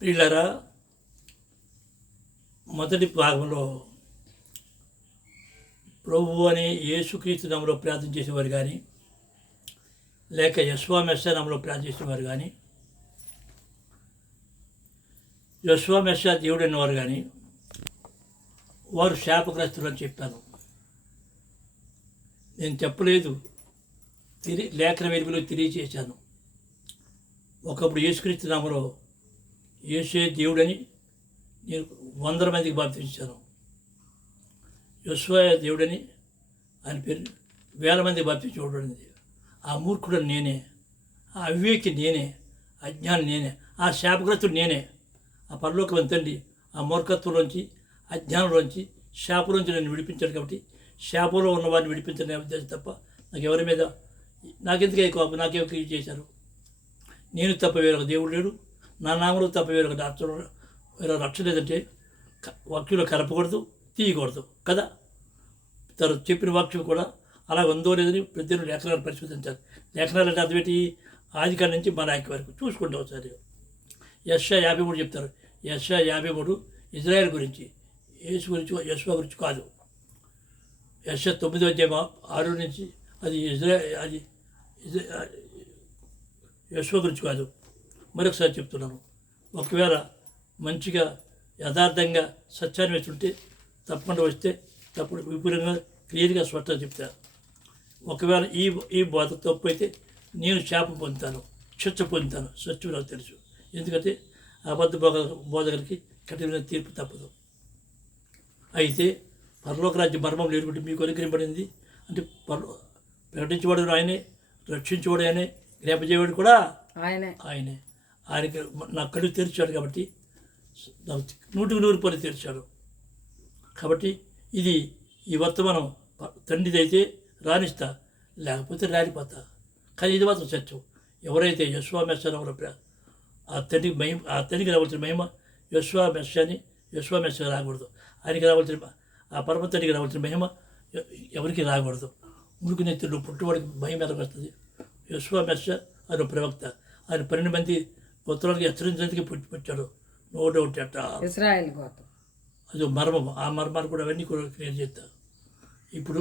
ప్రియులారా, మొదటి భాగంలో ప్రభువు అని యేసుక్రీస్తు నామములో ప్రార్థన చేసేవారు కానీ, లేక యెహోవా మెస్సియా నామములో ప్రార్థన చేసేవారు కానీ, యెహోవా మెస్సియా దేవుడు అనేవారు కానీ, వారు శాపగ్రస్తులు అని చెప్పాను. నేను చెప్పలేదు, లేఖన వెలుగులో తెలియజేశాను. ఒకప్పుడు యేసుక్రీస్తు నామములో యేసే దేవుడని నేను 100 మందికి బాప్తించాను. యెహోవా దేవుడని ఆయన పేరు 1000 మందికి బాప్తించబడింది. ఆ మూర్ఖుడు నేనే, ఆ అవివేకి నేనే, అజ్ఞాని నేనే, ఆ శాపగ్రస్తుడు నేనే. ఆ పరలోకం తండ్రి ఆ మూర్ఖత్వంలోంచి, అజ్ఞానంలోంచి, శాపంలోంచి నన్ను విడిపించాడు. కాబట్టి శాపంలో ఉన్న వారిని విడిపించడం ఉద్దేశం తప్ప నాకు ఎవరి మీద నాకెందుకే కోపం, నాకేం చేశారు? నేను తప్ప వేరొక దేవుడు లేడు, నా నామలో తప్ప వేరొక రక్షణ లేదంటే వాక్యంలో కలపకూడదు, తీయకూడదు కదా. తను చెప్పిన వాక్యం కూడా అలా ఉందో లేదని ప్రతి లేఖనాలు పరిశోధించాలి. లేఖనాలు అంటే అర్థమేంటి? ఆదికాండం నుంచి మలాకి వరకు చూసుకుంటే ఒకసారి. యెషయా 53 చెప్తారు. యెషయా 53 ఇజ్రాయెల్ గురించి, యేసు గురించి, యెహోవా గురించి కాదు. యెషయా 9:6 నుంచి అది యెహోవా గురించి కాదు. మరొకసారి చెప్తున్నాను, ఒకవేళ మంచిగా యథార్థంగా సత్యాన్ని వేస్తుంటే తప్పకుండా వస్తే తప్పుడు విపులంగా క్లియర్గా స్పష్టంగా చెప్తాను. ఒకవేళ ఈ బోధ తప్పు అయితే నేను శాపం పొందుతాను, శిక్ష పొందుతాను. సత్యం నాకు తెలుసు. ఎందుకంటే అబద్ధ బోధకులకి కఠినమైన తీర్పు తప్పదు. అయితే పరలోక రాజ్య మర్మం లేకుంటే మీకు అనుగ్రహింపబడింది అంటే ప్రకటించేవాడు ఆయనే, రక్షించేవాడు ఆయనే, జ్ఞాపజేవాడు కూడా ఆయనే. ఆయనకి నా కళ్ళు తెరిచాడు. కాబట్టి నాకు 100% తెరిచాడు. కాబట్టి ఈ వర్తమానం తండ్రిదైతే రాణిస్తా, లేకపోతే రాలిపోతా. కానీ ఇది మాత్రం సత్యం. ఎవరైతే యెహోవా మెస్సియా ఆ తండ్రికి రావాల్సిన మహిమ యెహోవా మెస్సియా రాకూడదు. ఆయనకి రావాల్సిన ఆ పరమ తండ్రికి రావాల్సిన మహిమ ఎవరికి రాకూడదు. మురికి నెత్తులు పుట్టువాడికి మహిమ ఎలాగ వస్తుంది? యెహోవా మెస్సియా ఆయన ప్రవక్త, ఆయన 12 మంది గోత్రాలకు హెచ్చరించడానికి పుట్టాడు. నో డౌట్ అట్ట ఇశ్రాయేల్ గోత్రం. అది మర్మం. ఆ మర్మాలు కూడా అవన్నీ కూడా క్లియర్ చేస్తా. ఇప్పుడు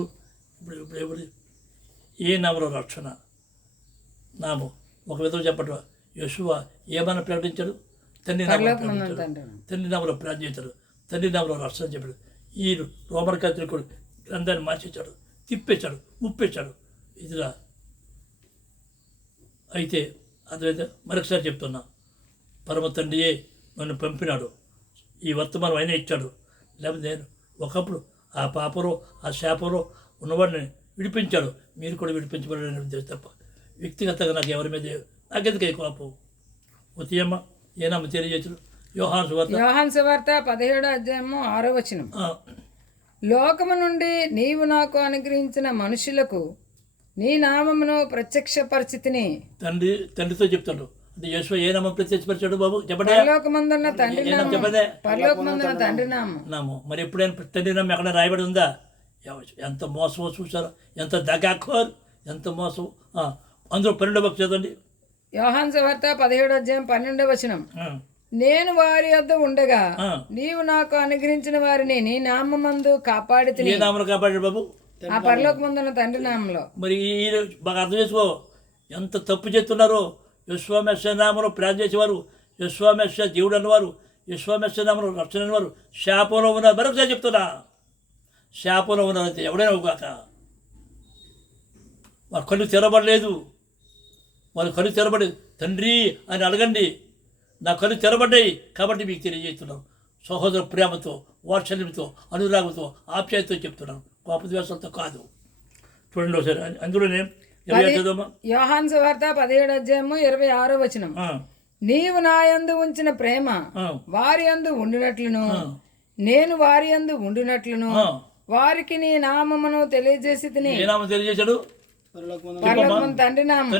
ఎవరు ఏ నామలో రక్షణ నామం ఒక విధంగా చెప్పటం. యెహోవా ఏమన్నా ప్రకటించాడు? తండ్రి నామలో ప్రార్థించాడు, తండ్రి నామలో రక్షణ చెప్పాడు. ఈ రోమన్ కత్రికుడు గ్రంథాన్ని మార్చేశాడు, తిప్పేశాడు, ముప్పేశాడు. ఇదిలా అయితే అదైతే మరొకసారి చెప్తున్నా, పరమ తండ్రియే నన్ను పంపినాడు, ఈ వర్తమానం అయినా ఇచ్చాడు. లేకపోతే నేను ఒకప్పుడు ఆ పాపలో ఆ శాపంలో ఉన్నవాడిని విడిపించాడు. మీరు కూడా విడిపించబడని ఉద్దేశం తప్ప వ్యక్తిగతంగా నాకు ఎవరి మీద నాకెందుకు కోపం? ఉదయమ్మ ఏనామో తెలియజేసాడు. యోహాను సువార్త 17:6 లోకము నుండి నీవు నాకు అనుగ్రహించిన మనుషులకు నీ నామమును ప్రత్యక్షపరిచితిని. తండ్రితో చెప్తాడు. అంటే యేసు ఏ నామం ప్రత్యక్షపరిచాడు బాబు? చెప్పండి. పరలోకమందున్న తండ్రి నామం. మరి ఎప్పుడైనా తండ్రి నామం ఎక్కడ రాయబడి ఉందా? ఎంత మోసమో చూసారా, ఎంత దగాఖోర్, ఎంత మోసం. అందులో 12వ చదవండి. యోహాను సువార్త 17:12 నేను వారి వద్ద ఉండగా నీవు నాకు అనుగ్రహించిన వారిని నీ నామమందు కాపాడితిని. ఏ నామం కాపాడాడు బాబు? ఆ పరలోకమందున్న తండ్రి నామంలో. మరి బాగా అర్థం చేసుకో, ఎంత తప్పు చేస్తున్నారో. యెహోవా మెస్సియా నామములో ప్రార్థన చేసేవారు, యెహోవా మెస్సియా దేవుడు అన్నవారు, యెహోవా మెస్సియా నామములో రక్షణ అనేవారు శాపంలో ఉన్నారు. మరొకసారి చెప్తున్నా, శాపంలో ఉన్నారైతే ఎవడైనా కాక వారి కళ్ళు తెరబడలేదు. వాళ్ళ కళ్ళు తెరబడలేదు. తండ్రి అని అడగండి, నా కళ్ళు తెరబడ్డాయి కాబట్టి మీకు తెలియజేస్తున్నాను. సహోదర ప్రేమతో, వాత్సల్యంతో, అనురాగంతో, ఆప్యాయతతో చెప్తున్నాను, కోపద్వేషాలతో కాదు. చూడండి ఒకసారి. అందులోనే యోహాను సువార్త 17:26 నీవు నా యందు ఉంచిన ప్రేమ వారి యందు ఉండినట్లును నేను వారి యందు ఉండినట్లును వారికి నీ నామమును తెలియజేసి తిని. ఏ నామం తెలియజేశాడు? తండ్రి నామం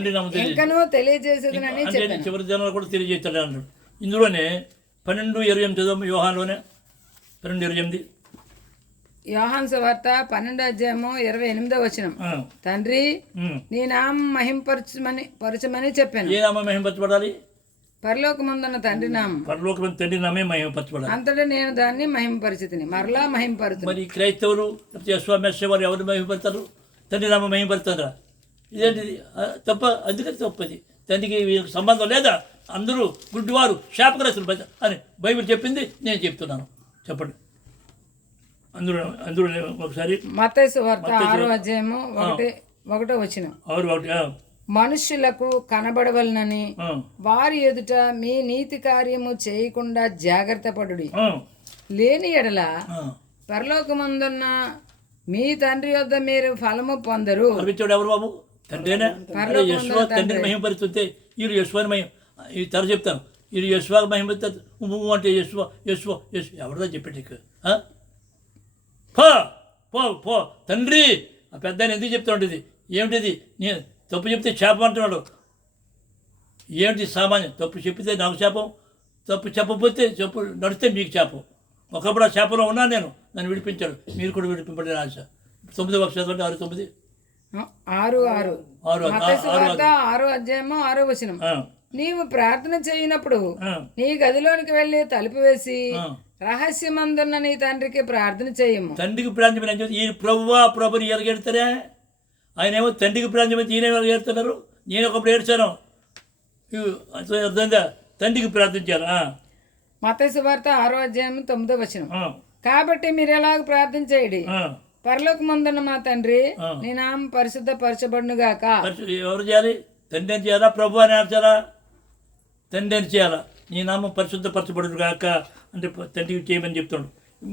ఇంకనూ తెలియజేసేదనని చెప్పాను. చివరి జనాలు కూడా తెలియజేస్తాడు అన్నాడు. ఇందులోనే 12:28 చదువు. యోహానులోనే 12:28. యోహాను సువార్త 12:28 తండ్రి నీ నామం మహింపరచమని చెప్పాను. ఏ నామం మహింపరచబడాలి? పరలోకమందున్న తండ్రి నామం పరలోకమైన తండ్రి నామే మహిమపరచబడాలి. అంతటా నేను దాన్ని మహిమపరిచితిని, మరలా మహిమపరుతుని. మరి క్రైస్తవులు యశ్వామెస్వ వారు ఎవరు మహిమపడతారు? తండ్రి నామ మహిమపడతారా? ఇదేంటిది తప్ప, అందుకని తప్పది. తండ్రికి వీళ్ళకి సంబంధం లేదా? అందరూ గుడ్డివారు శాపగ్రస్తులు అని బైబిల్ చెప్పింది, నేను చెప్తున్నాను. చెప్పండి. అందులో ఒకసారి మత్తయి సువార్త 6వ అధ్యాయము 1వ వచనం. మనుష్యులకు కనబడవలనని వారి ఎదుట మీ నీతి కార్యము చేయకుండా జాగ్రత్త పడుడి, లేని ఎడల పరలోకమందున్న మీ తండ్రి వద్ద మీరు ఫలము పొందరు. ఎవరు బాబు? తండ్రినే. తండ్రిని మహిమపరుస్తుంటే వీళ్ళు యశ్వాని మహిమ ఈ తర చెప్తాను. వీళ్ళు యశ్వాకి మహిమపరుస్తారు అంటే యశ్వ ఎవరిదా చెప్పండి. పో పో పో తండ్రి. ఆ పెద్ద ఆయన ఎందుకు చెప్తా ఉంటుంది? ఏమిటిది? నేను తప్పు చెప్తే శాపం అంటున్నాడు. ఏమిటి సామాన్యం? తప్పు చెప్పితే నాకు శాపం, తప్పు చెప్పకపోతే చెప్పు నడిస్తే మీకు శాపం. ఒకప్పుడు ఆ శాపంలో ఉన్నాను నేను, నన్ను విడిపించాడు. మీరు కూడా విడిపింపండి ఆశ. 9వ అక్షరం 6:9. 6వ అధ్యాయము 6వ వచనం. నీవు ప్రార్థన చేయనప్పుడు నీ గదిలోనికి వెళ్ళి తలుపు వేసి రహస్యమందున్న నీ తండ్రికి ప్రార్థన చేయము. తండ్రికి ప్రార్థన ఈ ప్రభుని ఎరగెడతారా? ఆయన ఏమో తండ్రికి ప్రార్థన ఈయన ఎరగెడుతున్నారు. నేను ఒకప్పుడు ఏడ్చాను. అర్థంగా తండ్రికి ప్రార్థించారు. మత్తయి సువార్త 6వ అధ్యాయం 9వ వచనం. కాబట్టి మీరు ఎలాగ ప్రార్థన చేయండి, పరలోకమందున్న మా తండ్రి నీ నామం పరిశుద్ధ పరచబడునుగాక. ఎవరు చేయాలి? తండ్రి అని చేయాలా? ప్రభు అని చేయాలా? తండ్రి అని చేయాలా? నీ నామం పరిశుద్ధపరచబడునుగాక అంటే తండ్రికి చేయమని చెప్తాడు.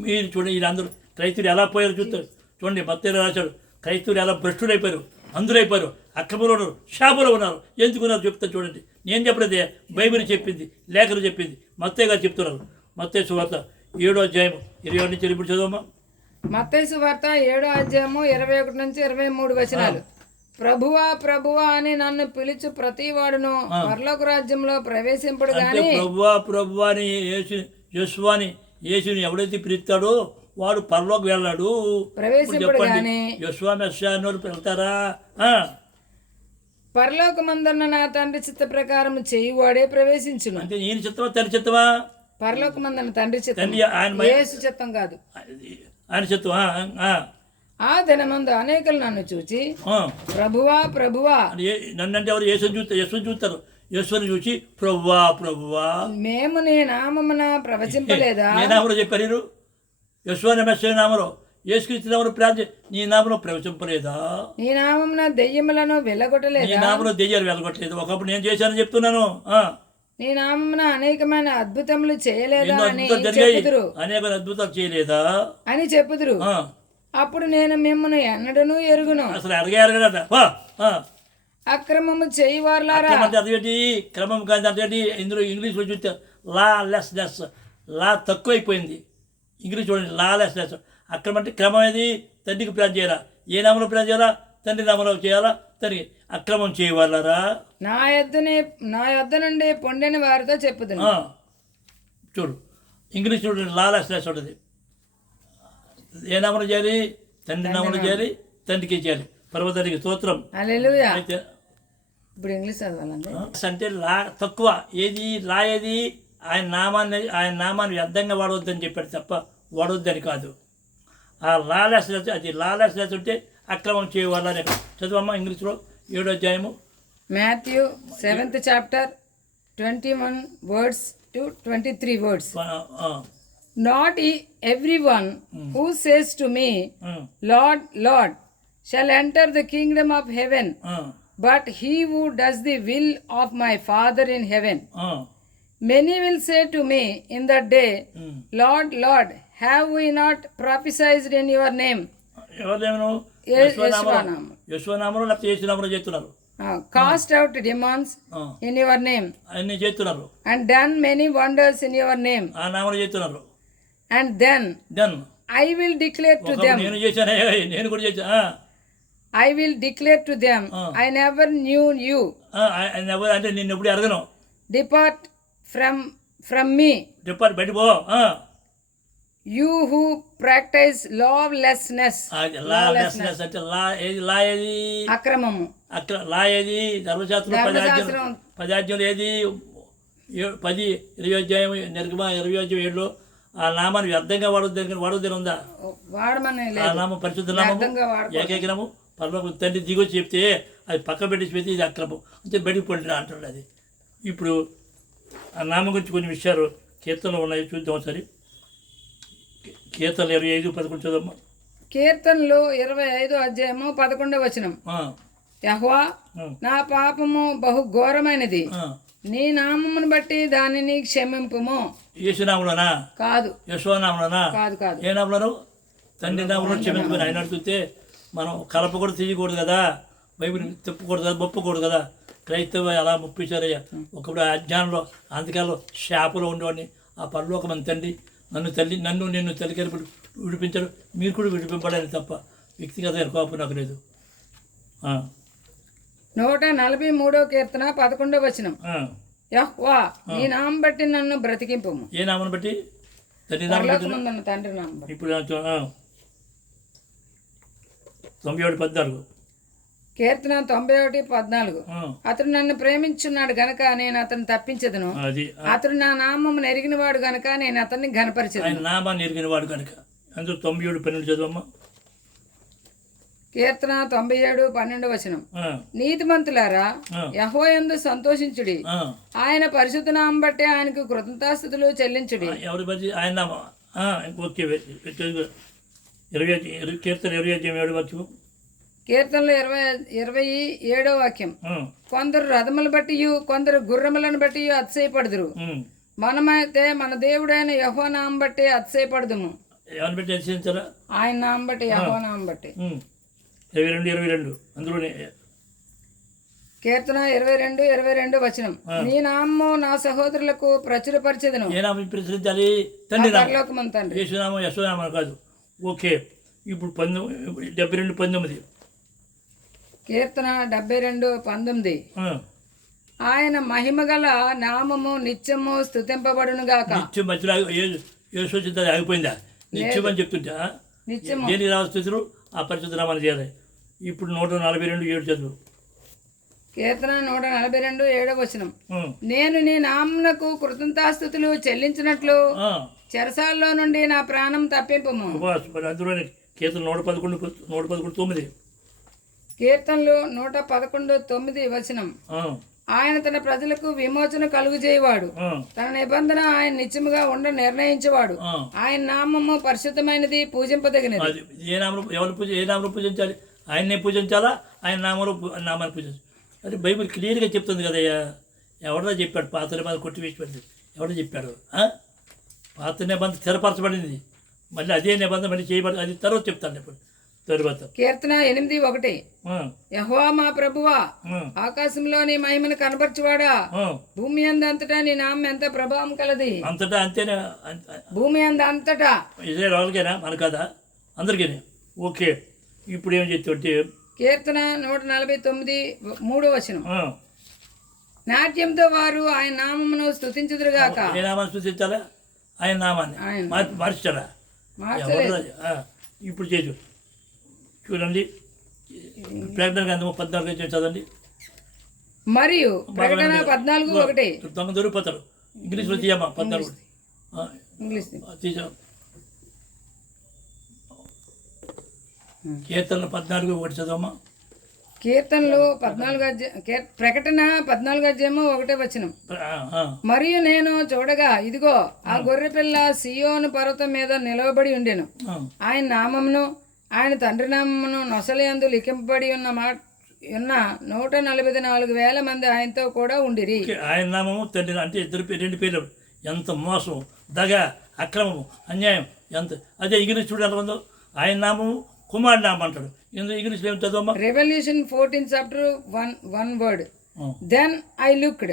మీరు చూడండి, వీళ్ళందరూ క్రైస్తవులు ఎలా పోయారు చూస్తారు. చూడండి, మత్తయి రాశాడు, క్రైస్తవులు ఎలా భ్రష్టులైపోయారు, అందులైపోయారు, అక్రమంలో ఉన్నారు, శాపంలో ఉన్నారు. ఎందుకున్నారు చెప్తా చూడండి. నేను చెప్పలేదే, బైబిల్ చెప్పింది, లేఖలు చెప్పింది, మత్తయి గారు చెప్తున్నారు. మత్తయి సువార్త 7వ అధ్యాయం 21 నుంచి ఇప్పుడు చదవమ్మా. మత్తయి సువార్త 7వ అధ్యాయము 21 నుంచి 23 వచనాలు. ప్రభువా ప్రభువా అని నన్ను పిలుచు ప్రతి వాడును పరలోక రాజ్యంలో ప్రవేశింపడు గాని. ప్రభువా అని యేసుని ఎవడైతే పిలుస్తాడో వాడు పరలోకి వెళ్ళాడు, ప్రవేశింపడు గాని. వెళ్తారా? పరలోకమందున్న నా తండ్రి చిత్త ప్రకారం చేయువాడే ప్రవేశించును. అంటే నేను చిత్తమా తండ్రి చిత్తమా? పరలోకమందున్న తండ్రి చిత్తం, యేసు చిత్తం కాదు, ఆయన చిత్తమా? ఆ దినమందు అనేకులు నన్ను చూచి ప్రభువా ప్రభువా. నన్నంటే ఎవరు? యేసుని చూస్తారు. యేసుని చూసి ప్రభువా ప్రభువా మేము నీ నామమున ప్రవచింపలేదా? నీ నామలో చెప్పారు. యశ్వాని మెస్సే నామలో యేసుక్రీస్తు నామలో ప్రార్థన, నీ నామలో ప్రవచింపలేదా? నీ నామమున దెయ్యములను వెళ్ళగొట్టలేదా? నీ నామలో దెయ్యాలు వెళ్ళగొట్టలేదు. ఒకప్పుడు నేను చేశానని చెప్తున్నాను. నీ నామమున అనేకమైన అద్భుతములు చేయలేదా అని చెప్పుదురు. అనేక అద్భుతాలు చేయలేదా అని చెప్పుదురు. అప్పుడు నేను మిమ్మల్ని ఎన్నడను ఎరుగును. అసలు ఎరగట. అక్రమము చేయవారులారా. అదేంటి క్రమం కాదు, అదేంటి ఇందులో ఇంగ్లీష్లో చూస్తే లాలెస్నెస్, లా తక్కువైపోయింది. ఇంగ్లీష్ చూడండి, లాలెస్నెస్. అక్రమం అంటే క్రమం ఏది? తండ్రికి ప్రార్థన చేయాలా? ఏ నామంలో ప్రార్థన చేయాలా? తండ్రి నామంలో చేయాలా? తండ్రి అక్రమం చేయవారులారా. నా యొద్ద నుండి పొండిన వారితో చెప్పుదును. చూడు, ఇంగ్లీష్ చూడండి, లాలెస్నెస్ ఉంటుంది. ఏ నామలు చేయాలి? తండ్రి నామలు చేయాలి, తండ్రికి చేయాలి. పర్వతానికి స్తోత్రం. హల్లెలూయా. ఇప్పుడు ఇంగ్లీష్ చదవాలండి. అంటే లా తక్కువ. ఏది లా? ఏది? ఆయన నామాన్ని వ్యర్థంగా వాడవద్దని చెప్పాడు తప్ప వాడవద్దని కాదు. ఆ లాలెస్నెస్, అది లాలెస్నెస్ ఉంటే అక్రమం చేయవాలని. చదువమ్మా ఇంగ్లీష్లో 7వ అధ్యాయము. Matthew 7th chapter 21 words to 23 words. Not everyone who says to me, Lord, Lord, shall enter the kingdom of heaven, but he who does the will of my Father in heaven. Many will say to me in that day, Lord, Lord, have we not prophesied in your name? యశ్వనామలో లేకపోతే యేసునామలో చేస్తున్నారు. Cast out demons in your name, అన్ని చేస్తున్నారు. and done many wonders in your name. ఆ నామలో చేస్తున్నారు. And then I will declare to them. నేను చేశాను, నేను కూడా చేశాను. I will declare to them, I never knew you. అంటే నిన్ను ఎప్పుడు అడగను. Depart from me. డిపార్ట్ బయటపో. You who practice lawlessness. Lawlessness అంటే లా ఏది? అక్రమము. లా ఏది? ధర్మశాస్త్రం 10 ఆజ్ఞలు ఏది? 10, 20 అధ్యాయం నిర్గమ 20 అధ్యాయం 7లో ఆ నామాన్ని వ్యర్థంగా వాడొద్దని ఉందా? వాడమని ఆ లేదు. నామం పరిశుద్ధ నామము వ్యర్థంగా వాడకూడదు. ఏకైకనము పరలోక తండ్రి దిగొచ్చి చెప్తే అది పక్క పెట్టేసి పెడితే ఇది అక్రమం అంతే బయటికి పండిన అంటాడు. అది ఇప్పుడు ఆ నామం గురించి కొన్ని విషయాలు కీర్తనలు ఉన్నాయి, చూద్దాం ఒకసారి. కీర్తనలు 25:11 చదవమ్మా. కీర్తనలు 25 అధ్యాయము 11 వచనం. యెహోవా, నా పాపము బహు ఘోరమైనది, నీ నామమును బట్టి దానిని క్షమింపుము. యేసునామలోనా? కాదు. యెహోవానామలోనా? కాదు కాదు. ఏ నామలో? తండ్రి నామలో క్షమించుకొని ఆయన అడుగుతే మనం కలప కూడా తీయకూడదు కదా, బైబిల్ తిప్పకూడదు కదా, మొప్పకూడదు కదా. క్రైస్తవ అలా ముప్పించారయ్యా. ఒకప్పుడు అజ్ఞానంలో అంతకాలంలో శాపలో ఉండేవాడిని. ఆ పరలోకమంది తండ్రి నన్ను నిన్ను తల్లికరి విడిపించాడు, మీరు కూడా విడిపింపడాలి తప్ప వ్యక్తిగతమైన కోపం నాకు లేదు. 143 కీర్తన 11 వచనం. యెహోవా, నీ నామం బట్టి నన్ను బ్రతికింపుము. ఏ నామను బట్టి? తండ్రి నామం బట్టి. పరలోకమందున్న తండ్రి నామం బట్టి. ఇప్పుడు 97:14 కీర్తన 91:14. అతడు నన్ను ప్రేమించున్నాడు గనక నేను అతను తప్పించదును, అది అతడు నా నామమును ఎరిగిన వాడు గనక నేను అతన్ని ఘనపరిచదును. ఆయన నామాన్ని ఎరిగిన వాడు కనుక. అందులో 97:12 చదవమ్మా. కీర్తన 97:12 వచనం. నీతిమంతులారా, యెహోవాయందు సంతోషించుడి, ఆయన పరిశుద్ధ నామం బట్టి ఆయనకు కృతజ్ఞతాస్తుతులు చెల్లించుడి. ఎవరి బట్టి? ఆయన నామం. ఓకే. కీర్తన 27 వాక్యం. కీర్తనలు 27 వాక్యం. కొందరు రథములు బట్టి కొందరు గుర్రములను బట్టి అతిశయపడుదురు, మనమైతే మన దేవుడైన యెహోవా నామం బట్టి అతిశయపడుదుము. ఎవరిని బట్టి అతిశయించారా? ఆయన నామం బట్టి, యెహోవా నామం బట్టి. 22 అందులోనే. కీర్తన 22 వచనం. నీ నామము నా సహోదరులకు ప్రచురపరిచెదను. ఏ నామం ప్రచురించాలి? తండ్రి నామం. పరలోకమందు తండ్రి. యేసునామం యెహోవానామం కాదు. ఓకే. ఇప్పుడు 72:19. కీర్తన 72:19. ఆయన మహిమగల నామము నిత్యము స్తుతింపబడును గాక. నిత్యం మధ్యలో యేసు వచ్చింది ఆగిపోయిందా? నిత్యం అని చెప్తుంటా. నిత్యము. దేనికి రావాలి స్థితులు? ఆ పరిశుద్ధ నామాన్ని చేయాలి. ఇప్పుడు 142:7 చదువు. కీర్తన 142:7 వచనం. నేను నీ నామమునకు కృతజ్ఞతాస్తుతులు చెల్లించినట్లు చెరసాల్లో నుండి నా ప్రాణం తప్పింపము. అందులోనే కీర్తన 111:9. కీర్తనలు 111:9 వచనం. ఆయన తన ప్రజలకు విమోచన కలుగు చేయవాడు, తన నిబంధన ఆయన నిత్యముగా ఉండ నిర్ణయించేవాడు. ఆయన నామము పరిశుద్ధమైనది, పూజింపదగినది. ఏ నామం పూజించాలి? ఆయన్నే పూజించాలా? ఆయన నామాన్ని పూజించాలి. అది బైబిల్ క్లియర్గా చెప్తుంది కదయ్యా. ఎవడో చెప్పాడు? పాత నిబంధన కొట్టివేసి పడింది. ఎవడో చెప్పాడు? పాత నిబంధన స్థిరపరచబడింది, మళ్ళీ అదే నిబంధన మళ్ళీ చేయబడింది. అది తర్వాత చెప్తాను ఇప్పుడు. తర్వాత కీర్తన 8:1. యెహోవా మా ప్రభువా, ఆకాశంలోని మహిమను కనబరచువాడా, భూమి అంతటా నీ నామం ఎంత ప్రభావం కలది. అంతటా అంతేనా? భూమి అంతటా. ఇజ్రాయేల్ వాళ్ళకేనా? మన కదా అందరికీ. ఓకే. ఇప్పుడు ఏం చెప్తుంటే కీర్తన 149:3 వచనం. నాట్యంతో వారు ఆయన నామమును స్తుతించుదురుగాక. ఏ నామాన్ని స్తుతించాలా? ఆయన నామాన్ని మార్చారా? ఇప్పుడు చేసు చూడండి. ప్రకటన గ్రంథము 14 చదవండి. మరియు ప్రకటన 14:1. దొంగ దొరికిపోతారు. ఇంగ్లీష్లో తీయమ్మా. 14 ఇంగ్లీష్ తీసా. కీర్తనలు 14:1 చదవమ్మా. కీర్తనలు 14 ప్రకటన 14:1 వచనం. మరియు నేను చూడగా ఇదిగో ఆ గొర్రె పిల్ల సియోను పర్వతం మీద నిలవబడి ఉండెను. ఆయన నామమును ఆయన తండ్రి నామమును నొసలయందు లిఖింపబడి ఉన్న 144,000 మంది ఆయనతో కూడా ఉండిరి. ఆయన నామము తండ్రి అంటే రెండు పేర్లు. ఎంత మోసం, దగ, అక్రమము, అన్యాయం ఎంత. అదే ఇంగ్లీష్ చూడాలి ఉందో. ఆయన నామము కుమారుడు నామం అంటాడు. ఇంగ్లీష్లో ఏం చదవమ్మా? Revolution 14:1 word. Then I looked,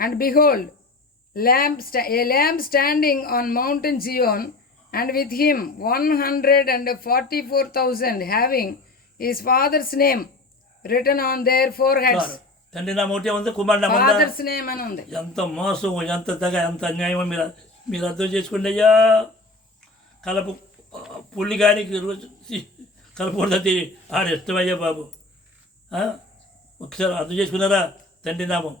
and behold, a lamb standing on mountain Zion, and with him 144,000 having his father's name written on their foreheads. తండ్రి నామం ఒకటే ఉంది, కుమారుడు నామం ఫాదర్స్ నేమ్ అని ఉంది. ఎంత మోసం, ఎంత దగ, ఎంత అన్యాయమో మీరు అర్థం చేసుకోండి అయ్యా. కలపు పుల్లి కానీ కలపకూడదు. ఆడ ఇష్టమయ్యా బాబు. ఒకసారి అర్థం చేసుకున్నారా? తండ్రి నామం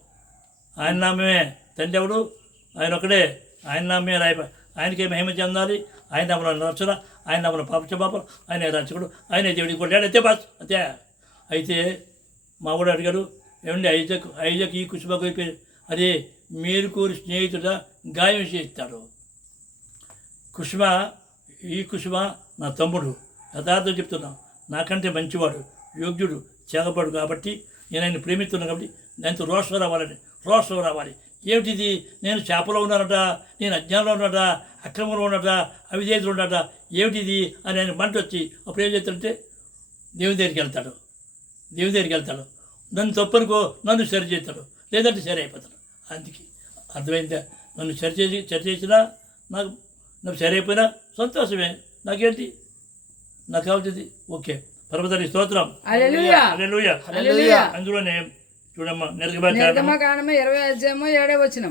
ఆయన నామమే. తండ్రి ఎవడు? ఆయన ఒకడే. ఆయన నామే రాయ, ఆయనకే మహిమ చెందాలి. ఆయన నామన రక్షణ, ఆయన నామన పాపక్షమాపణ, ఆయనే రక్షకుడు, ఆయనే దేవుడికి కొట్టాడు. అంతే బాస్, అంతే. అయితే మా వాడు అడిగాడు, ఏమండి ఐజక్ ఈ కుసుమకు అయిపోయి, అదే మీరు కోరి స్నేహితుడ గాయం చేస్తాడు. ఈ కుసుమ నా తమ్ముడు, యథార్థం చెప్తున్నా, నాకంటే మంచివాడు, యోగ్యుడు, చేగబడు కాబట్టి నేను ఆయన ప్రేమిస్తున్నాను. కాబట్టి దాంతో రోషం రావాలి. ఏమిటిది? నేను చేపలో ఉన్నానట, నేను అజ్ఞానంలో ఉన్నట, అక్రమంలో ఉన్నట, అవిధేయతలు ఉన్నట, ఏమిటిది అని ఆయన మంట వచ్చి అప్పుడు ఏం చేస్తాడంటే దేవుని దగ్గరికి వెళ్తాడు. నన్ను తప్పనుకో, నన్ను సరి చేస్తాడు, లేదంటే సరి అయిపోతాడు. అందుకే అర్థమైందా? నన్ను సరి చేసినా నాకు సరి అయిపోయినా సంతోషమే. నాకేంటి? నాకు కావాల్సింది ఓకే. పరమతని స్తోత్రం. హల్లెలూయా. అందులోనే చూడమ్మా, నిర్గమకాండము 20:7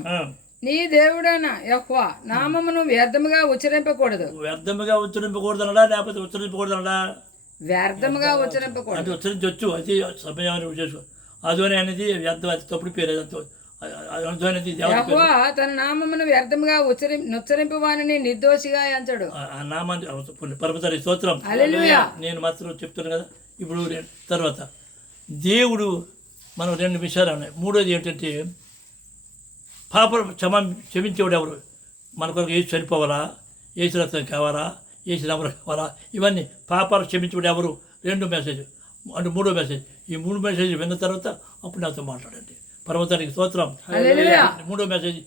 నీ దేవుడైన యెహోవా నామమును వ్యర్థముగా ఉచ్చరింపకూడదు. వ్యర్థముగా ఉచ్చరింపకూడదనడా, లేకపోతే ఉచ్చరింపకూడదనడా? వ్యర్థముగా ఉచ్చరింపకూడదు. అంటే ఉచ్చరించవచ్చు, అయితే సమయాన్ని చేసుకో. అధ్వని అనేది వ్యర్థం, అది తప్పుడు పేరు. యెహోవా తన నామమును వ్యర్థముగా ఉచ్చరింపవానిని నిర్దోషిగా ఎంచడు. ఆ నామాన్ని పరమతని స్తోత్రం. హల్లెలూయా. నేను మాత్రం చెప్తున్నాను కదా. ఇప్పుడు తర్వాత దేవుడు మనం 2 విషయాలు ఉన్నాయి. మూడోది ఏంటంటే క్షమించేవాడు ఎవరు? మన కొరకు ఏసు చనిపోవాలా, ఏసు రక్తం కావాలా, ఏసు నమ్మరు కావాలా, ఇవన్నీ పాపాలు క్షమించేవాడు ఎవరు? 2 మెసేజ్. అంటే 3వ మెసేజ్. ఈ 3 మెసేజ్ విన్న తర్వాత అప్పుడు నాతో మాట్లాడండి. పరమతానికి స్తోత్రం. 3వ మెసేజ్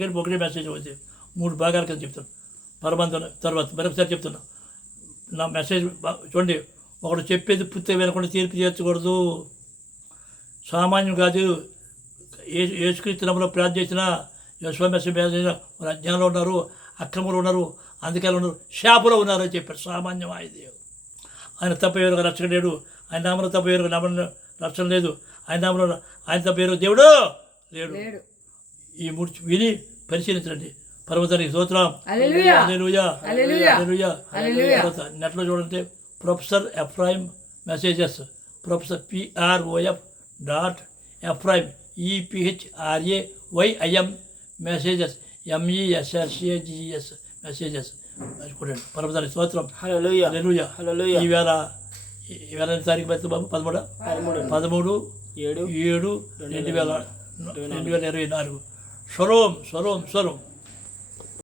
కానీ 1 మెసేజ్ అవుతుంది. 3 భాగాల కింద చెప్తాను. పరమంతం తర్వాత మరొకసారి చెప్తున్నా. నా మెసేజ్ చూడండి, ఒకడు చెప్పేది పూర్తిగా వినకుండా తీర్పు చేర్చకూడదు. సామాన్యం కాదు. యేసుక్రీస్తు నామములో ప్రార్థన చేసిన యశ్వమెసేజ్ వారు అజ్ఞానంలో ఉన్నారు, అక్రమంలో ఉన్నారు, అందుకని ఉన్నారు, శాపలో ఉన్నారు అని చెప్పాడు. సామాన్యం ఇది. ఆయన తప్ప ఎవరు రక్షణ లేడు. ఆయన నామలో తప్ప ఎవరు నామలో రక్షణ లేదు. ఆయన నామలో ఆయన తప్ప ఎవరు దేవుడు లేడు. ఈ 3 విని పరిశీలించండి. పరమతానికి స్తోత్రం. హల్లెలూయా. నెట్లో చూడండి, professor Ephraim messages, professor PROF.Ephraim EPHRAYIM messages MESSAGES messages చూడండి. పరమతానికి స్తోత్రం. హల్లెలూయా. ఈవేళ తారీఖు బాబు 13/7/2024. స్వరం.